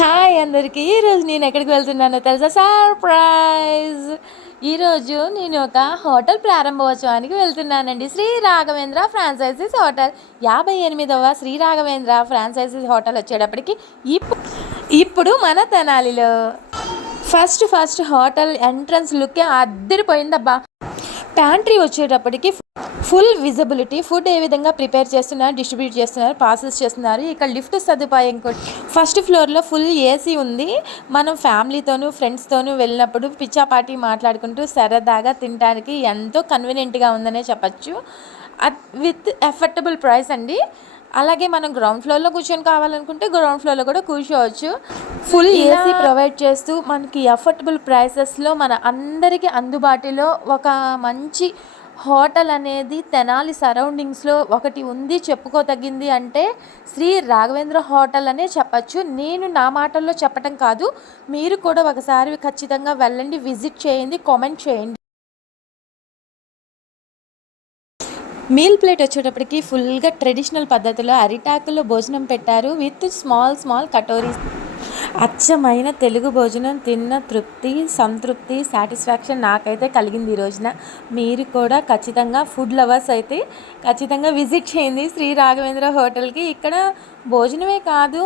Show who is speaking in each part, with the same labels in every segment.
Speaker 1: Hi అందరికీ. ఈరోజు నేను ఎక్కడికి వెళ్తున్నానో తెలుసా? సర్ప్రైజ్ ఈరోజు నేను ఒక హోటల్ ప్రారంభోత్సవానికి వెళ్తున్నానండి. Shri Raghavendra franchises hotel. యాభై ఎనిమిదవ శ్రీ రాఘవేంద్ర ఫ్రాంచైజీస్ హోటల్ వచ్చేటప్పటికి ఇప్పుడు ఇప్పుడు మన తెనాలిలో. First first hotel entrance look అద్దరిపోయిందబ్బా. Pantry వచ్చేటప్పటికి ఫుల్ విజిబిలిటీ ఫుడ్ ఏ విధంగా ప్రిపేర్ చేస్తున్నారు డిస్ట్రిబ్యూట్ చేస్తున్నారు ప్రాసెస్ చేస్తున్నారు. ఇక్కడ లిఫ్ట్ సదుపాయం కూడా ఫస్ట్ ఫ్లోర్లో ఫుల్ ఏసీ ఉంది. మనం ఫ్యామిలీతోనూ ఫ్రెండ్స్తోనూ వెళ్ళినప్పుడు పిచ్చాపాటి మాట్లాడుకుంటూ సరదాగా తినడానికి ఎంతో కన్వీనియంట్గా ఉందనే చెప్పచ్చు. విత్ ఎఫర్టబుల్ ప్రైస్ అండి. అలాగే మనం గ్రౌండ్ ఫ్లోర్లో కూర్చొని కావాలనుకుంటే గ్రౌండ్ ఫ్లోర్లో కూడా కూర్చోవచ్చు. ఫుల్ ఏసీ ప్రొవైడ్ చేస్తూ మనకి అఫోర్డబుల్ ప్రైసెస్లో మన అందరికీ అందుబాటులో ఒక మంచి హోటల్ అనేది తెనాలి సరౌండింగ్స్లో ఒకటి ఉంది చెప్పుకోదగింది అంటే శ్రీ రాఘవేంద్ర హోటల్ అనే చెప్పచ్చు. నేను నా మాటల్లో చెప్పటం కాదు. మీరు కూడా ఒకసారి ఖచ్చితంగా వెళ్ళండి విజిట్ చేయండి కామెంట్ చేయండి. మీల్ ప్లేట్ వచ్చేటప్పటికి ఫుల్గా ట్రెడిషనల్ పద్ధతిలో అరిటాకులో భోజనం పెట్టారు విత్ స్మాల్ స్మాల్ కటోరీస్. అచ్చమైన తెలుగు భోజనం తిన్న తృప్తి సంతృప్తి సాటిస్ఫాక్షన్ నాకైతే కలిగింది ఈ రోజున. మీరు కూడా ఖచ్చితంగా ఫుడ్ లవర్స్ అయితే ఖచ్చితంగా విజిట్ చేయండి శ్రీ రాఘవేంద్ర హోటల్కి. ఇక్కడ భోజనమే కాదు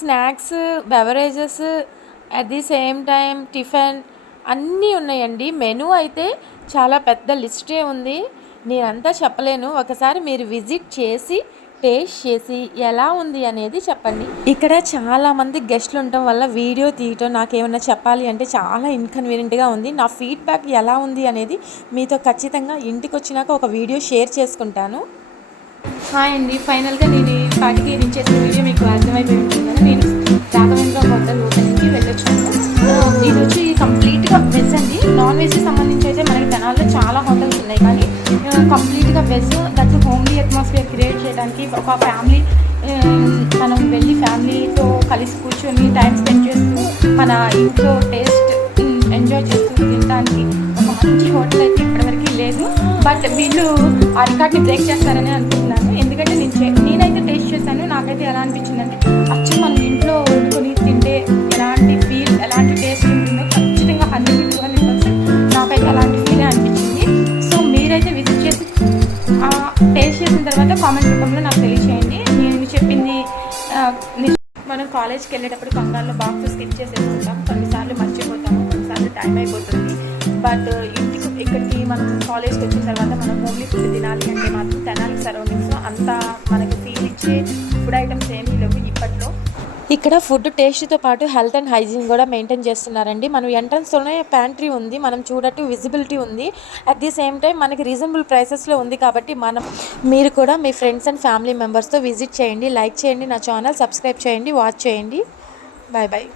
Speaker 1: snacks beverages at the same time tiffin అన్నీ ఉన్నాయండి. మెనూ అయితే చాలా పెద్ద లిస్టే ఉంది. నేనంతా చెప్పలేను. ఒకసారి మీరు విజిట్ చేసి టేస్ట్ చేసి ఎలా ఉంది అనేది చెప్పండి. ఇక్కడ చాలామంది గెస్ట్లు ఉండటం వల్ల వీడియో తీయటం నాకేమన్నా చెప్పాలి అంటే చాలా ఇన్కన్వీనియంట్గా ఉంది. నా ఫీడ్బ్యాక్ ఎలా ఉంది అనేది మీతో ఖచ్చితంగా ఇంటికి వచ్చినాక ఒక వీడియో షేర్ చేసుకుంటాను.
Speaker 2: హాయ్ అండి. ఫైనల్గా నేను ఈ పాటికి నేను చేసిన వీడియో మీకు అర్థమైపోయింది నేను రాఘవేంద్ర హోటల్ కంప్లీట్గా veg that homely atmosphere create చేయడానికి ఒక ఫ్యామిలీ మనం వెళ్ళి ఫ్యామిలీతో కలిసి కూర్చొని టైం స్పెండ్ చేస్తూ మన ఇంట్లో టేస్ట్ ఎంజాయ్ చేస్తూ తినడానికి ఒక మంచి హోటల్ అయితే ఇప్పటివరకు లేదు. బట్ వీళ్ళు ఆ రికార్డ్ని బ్రేక్ చేస్తారని అనుకుంటున్నాను. ఎందుకంటే నేను నేనైతే టేస్ట్ చేశాను. నాకైతే ఎలా అనిపించిందంటే కామెంట్ రూపంలో నాకు తెలియచేయండి. నేను చెప్పింది మనం కాలేజ్కి వెళ్ళేటప్పుడు కంగారులో బాక్స్ స్కిప్ చేసేసుకుంటాం. కొన్నిసార్లు మర్చిపోతాము కొన్నిసార్లు టైం అయిపోతుంది. బట్ ఇంటికి ఇక్కడికి మనం కాలేజ్కి వచ్చిన తర్వాత మనం హోమ్లీ ఫుడ్ తినాలి అంటే మాత్రం తెనాలి సరౌండింగ్స్లో అంత మనకి ఫీల్ ఇచ్చే
Speaker 1: ఇక్కడ ఫుడ్ టేస్ట్తో పాటు హెల్త్ అండ్ హైజీన్ కూడా మెయింటైన్ చేస్తున్నారండి. మనం ఎంట్రన్స్లోనే ప్యాంట్రీ ఉంది మనం చూడట్టు విజిబిలిటీ ఉంది. అట్ ది సేమ్ టైం మనకి రీజనబుల్ ప్రైసెస్లో ఉంది కాబట్టి మనం మీరు కూడా మీ ఫ్రెండ్స్ అండ్ ఫ్యామిలీ మెంబర్స్తో విజిట్ చేయండి లైక్ చేయండి నా ఛానల్ సబ్స్క్రైబ్ చేయండి వాచ్ చేయండి. Bye bye